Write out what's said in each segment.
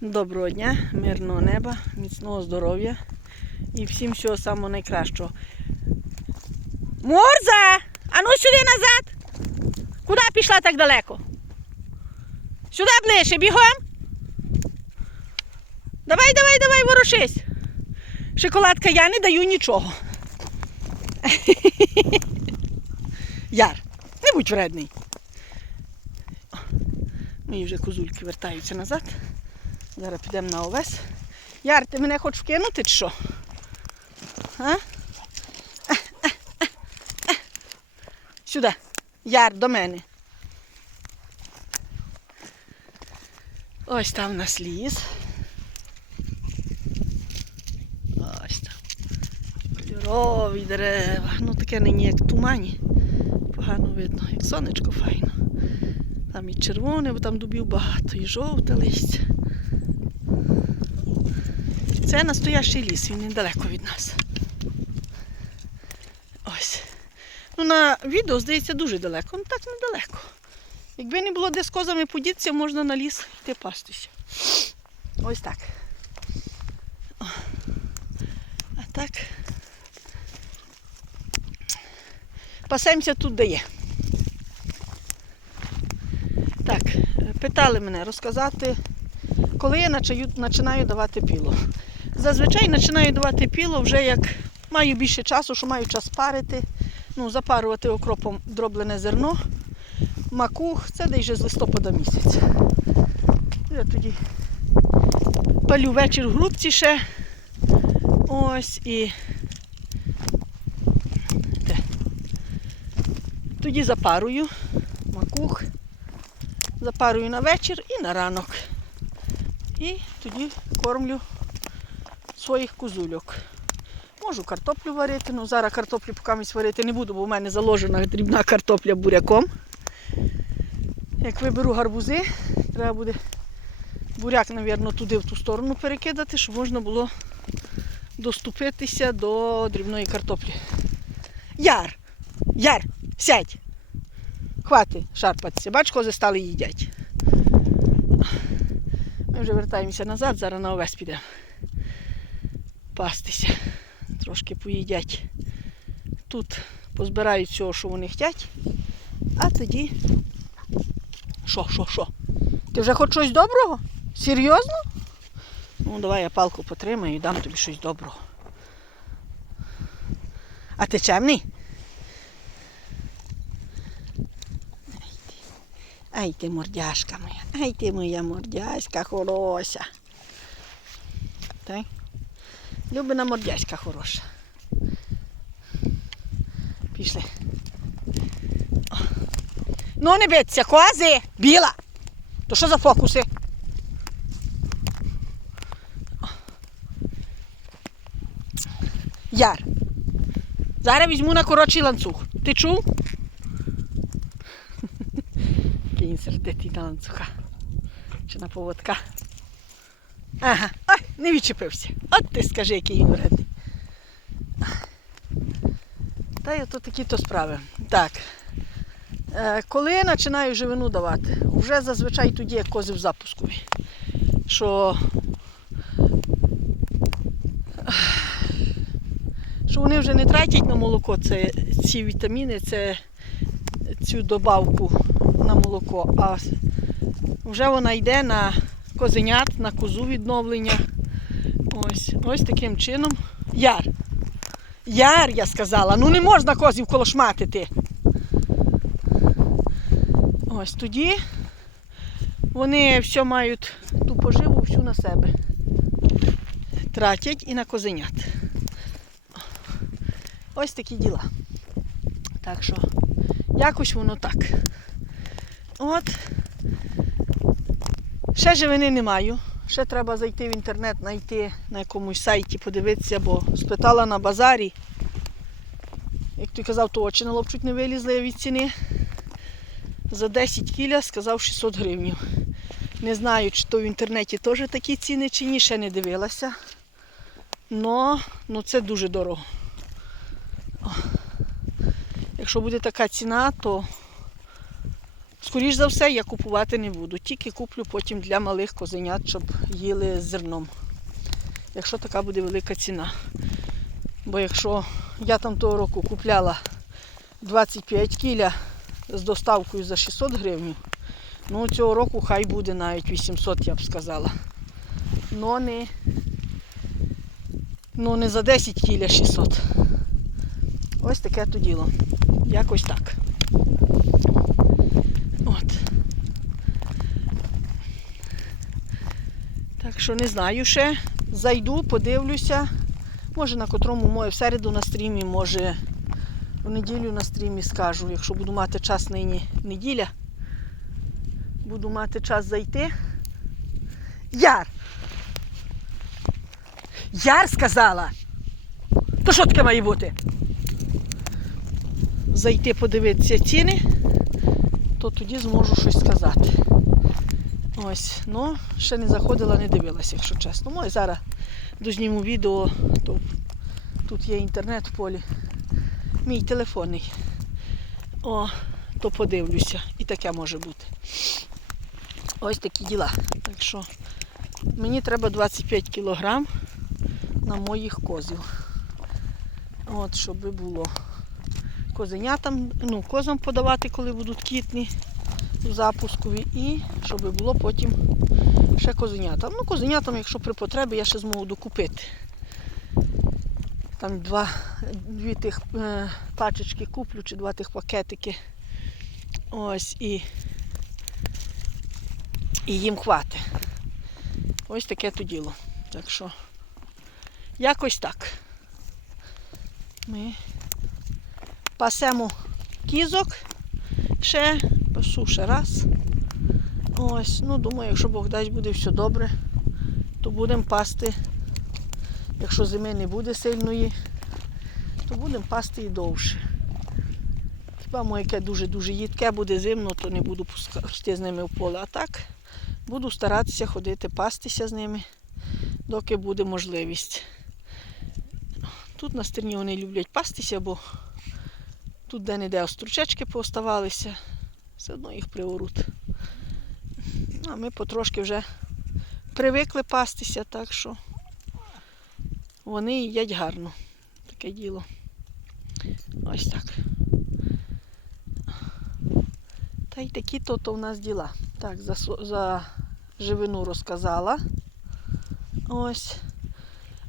Доброго дня, мирного неба, міцного здоров'я і всім всього самого найкращого. Мурза! А ну сюди назад! Куди пішла так далеко? Сюди ближче, бігом! Давай, давай, давай, ворушись! Шоколадка, я не даю нічого. Яр, не будь вредний. Мої вже козульки вертаються назад. Зараз підемо на овес. Яр, ти мене хочеш вкинути чи що? А? Сюди. Яр, до мене. Ось там у нас ліс. Ось там. Кольорові дерева. Ну таке нині як тумані. Погано видно, як сонечко файно. Там і червоне, бо там дубів багато, і жовте листя. Це настоящий ліс, він недалеко від нас. Ось. Ну, на відео, здається, дуже далеко. Ну так недалеко. Якби не було де з козами подітися, можна на ліс йти пастися. Ось так. О. А так. Пасемося тут, де є. Так, питали мене розказати, коли я починаю давати піло. Зазвичай починаю давати піло вже як маю більше часу, що маю час парити, ну, запарувати окропом дроблене зерно, макух, це десь з листопада місяця. Я тоді палю вечір в грубці ще. Ось і тоді запарую макух, запарую на вечір і на ранок. І тоді кормлю своїх козульок. Можу картоплю варити, ну зараз картоплю поки варити не буду, бо в мене заложена дрібна картопля буряком. Як виберу гарбузи, треба буде буряк, мабуть, туди в ту сторону перекидати, щоб можна було доступитися до дрібної картоплі. Яр! Яр! Сядь! Хвати шарпатися. Бач, кози стали їдять. Ми вже вертаємося назад, зараз на овес підемо. Пастися. Трошки поїдять. Тут позбирають всього, що вони хочуть. А тоді. Що, що, що? Ти вже хоч щось доброго? Серйозно? Ну, давай я палку потримаю і дам тобі щось доброго. А ти чемний? Ай ти мордяшка моя, ай ти моя мордяська хороша. Так? Любина мордяська хороша. Пішли. Ну не биться, кози! Біла! То що за фокуси? Яр. Зараз візьму на коротший ланцюг. Ти чув? Він сердитий на ланцюга. Чи на поводка. Ага, не відчепився. От ти скажи, який він вредний. Та й ото такі то справи. Так. Е, коли я починаю живину давати, вже зазвичай тоді, як кози в запускові. Що, що вони вже не тратять на молоко це, ці вітаміни, це, цю добавку на молоко, а вже вона йде на козенят, на козу відновлення. Ось, ось таким чином. Яр. Яр, я сказала, ну не можна козів колошматити. Ось тоді вони все мають ту поживу всю на себе. Тратять і на козенят. Ось такі діла. Так що, якось воно так. От. Ще живини не маю. Ще треба зайти в інтернет, знайти на якомусь сайті, подивитися, бо спитала на базарі. Як ти казав, то очі на лоб чуть не вилізли від ціни. За 10 кіля сказав 600 гривень. Не знаю, чи то в інтернеті теж такі ціни, чи ні, ще не дивилася. Но, ну це дуже дорого. Якщо буде така ціна, то скоріш за все, я купувати не буду. Тільки куплю потім для малих козенят, щоб їли з зерном. Якщо така буде велика ціна. Бо якщо я там того року купляла 25 кіля з доставкою за 600 гривень, ну цього року хай буде навіть 800, я б сказала. Но не, ну не за 10 кіля 600. Ось таке то діло. Якось так. От. Так що не знаю ще. Зайду, подивлюся. Може на котрому моє в середу на стрімі, може в неділю на стрімі скажу, якщо буду мати час нині неділя. Буду мати час зайти. Яр! Яр сказала! То що таке має бути? Зайти подивитися ціни, то тоді зможу щось сказати. Ось, ну, ще не заходила, не дивилася, якщо чесно. Ну, і зараз дозніму відео, то тут є інтернет в полі. Мій телефонний. О, то подивлюся. І таке може бути. Ось такі діла. Так що мені треба 25 кілограм на моїх козів. От, щоб було козенятам, ну, козам подавати, коли будуть кітні запускові, і щоб було потім ще козенятам. Ну, козенятам, якщо при потребі, я ще зможу докупити. Там два, дві тих е, пачечки куплю, чи два тих пакетики. Ось і, і їм хватить. Ось таке то діло. Так що якось так. Ми пасемо кізок ще, пасу ще раз. Ось, ну думаю, якщо Бог дасть буде все добре, то будемо пасти. Якщо зими не буде сильної, то будемо пасти і довше. Хіба моє дуже-дуже їдке буде зимно, то не буду пускати з ними в поле. А так буду старатися ходити, пастися з ними, доки буде можливість. Тут на стерні вони люблять пастися, бо тут де-не-де остручечки пооставалися, все одно їх приоруть. А ми потрошки вже привикли пастися, так що вони їдять гарно. Таке діло. Ось так. Та й такі то, то в нас діла. Так, за, за живину розказала. Ось.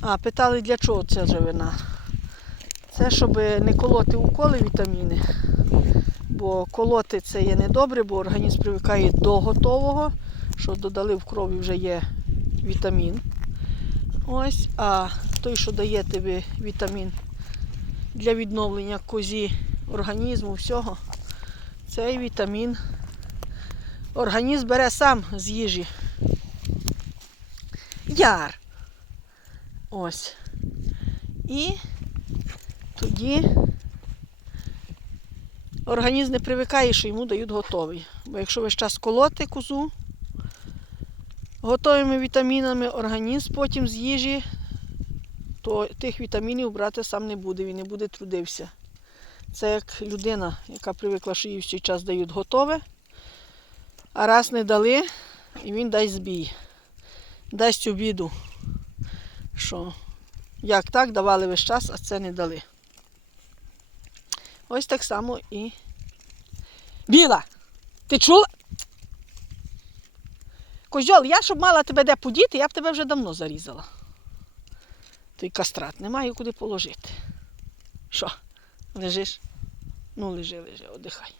А, питали, для чого ця живина? Це щоб не колоти уколи вітаміни. Бо колоти це є недобре, бо організм привикає до готового, що додали в крові вже є вітамін. Ось, а той, що дає тобі вітамін для відновлення козі організму, всього, цей вітамін організм бере сам з їжі. Яр. Ось. І тоді організм не привикає, що йому дають готовий. Бо якщо весь час колоти козу готовими вітамінами, організм потім з їжі, то тих вітамінів брати сам не буде, він не буде трудився. Це як людина, яка привикла, що їй всій час дають готове, а раз не дали, і він дасть збій. Дасть обіду, що як так давали весь час, а це не дали. Ось так само і. Біла! Ти чула? Козьол, я щоб мала тебе де подіти, я б тебе вже давно зарізала. Той кастрат, немає куди положити. Що, лежиш? Ну, лежи, лежи, одихай.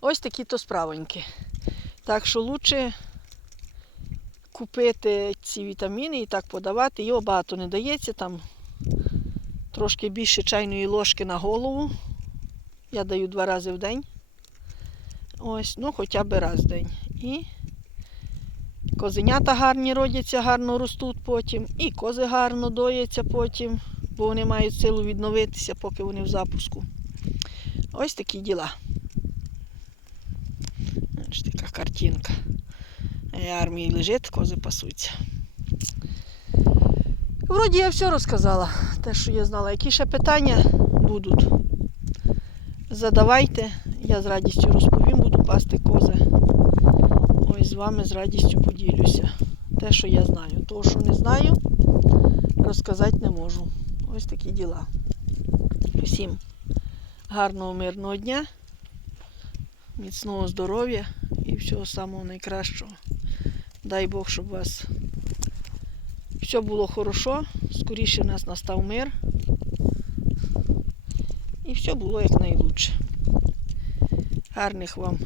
Ось такі то справоньки. Так що краще купити ці вітаміни і так подавати. Його багато не дається, там трошки більше чайної ложки на голову. Я даю два рази в день. Ось, ну хоча б раз в день. І козенята гарні родяться, гарно ростуть потім. І кози гарно дояться потім, бо вони мають силу відновитися, поки вони в запуску. Ось такі діла. Ось така картинка. Армії лежить, кози пасуться. Вроді я все розказала, те, що я знала. Які ще питання будуть, Задавайте, я з радістю розповім, буду пасти кози. Ось з вами з радістю поділюся. Те, що я знаю. Того, що не знаю, розказати не можу. Ось такі діла. Всім гарного, мирного дня, міцного здоров'я і всього самого найкращого. Дай Бог, щоб у вас все було хорошо, скоріше в нас настав мир. І все було як найлучше. Гарних вам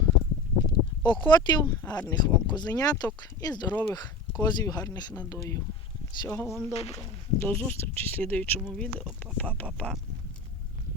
охотів, гарних вам козеняток і здорових козів, гарних надоїв. Всього вам доброго. До зустрічі в слідуючому відео. Па-па-па-па.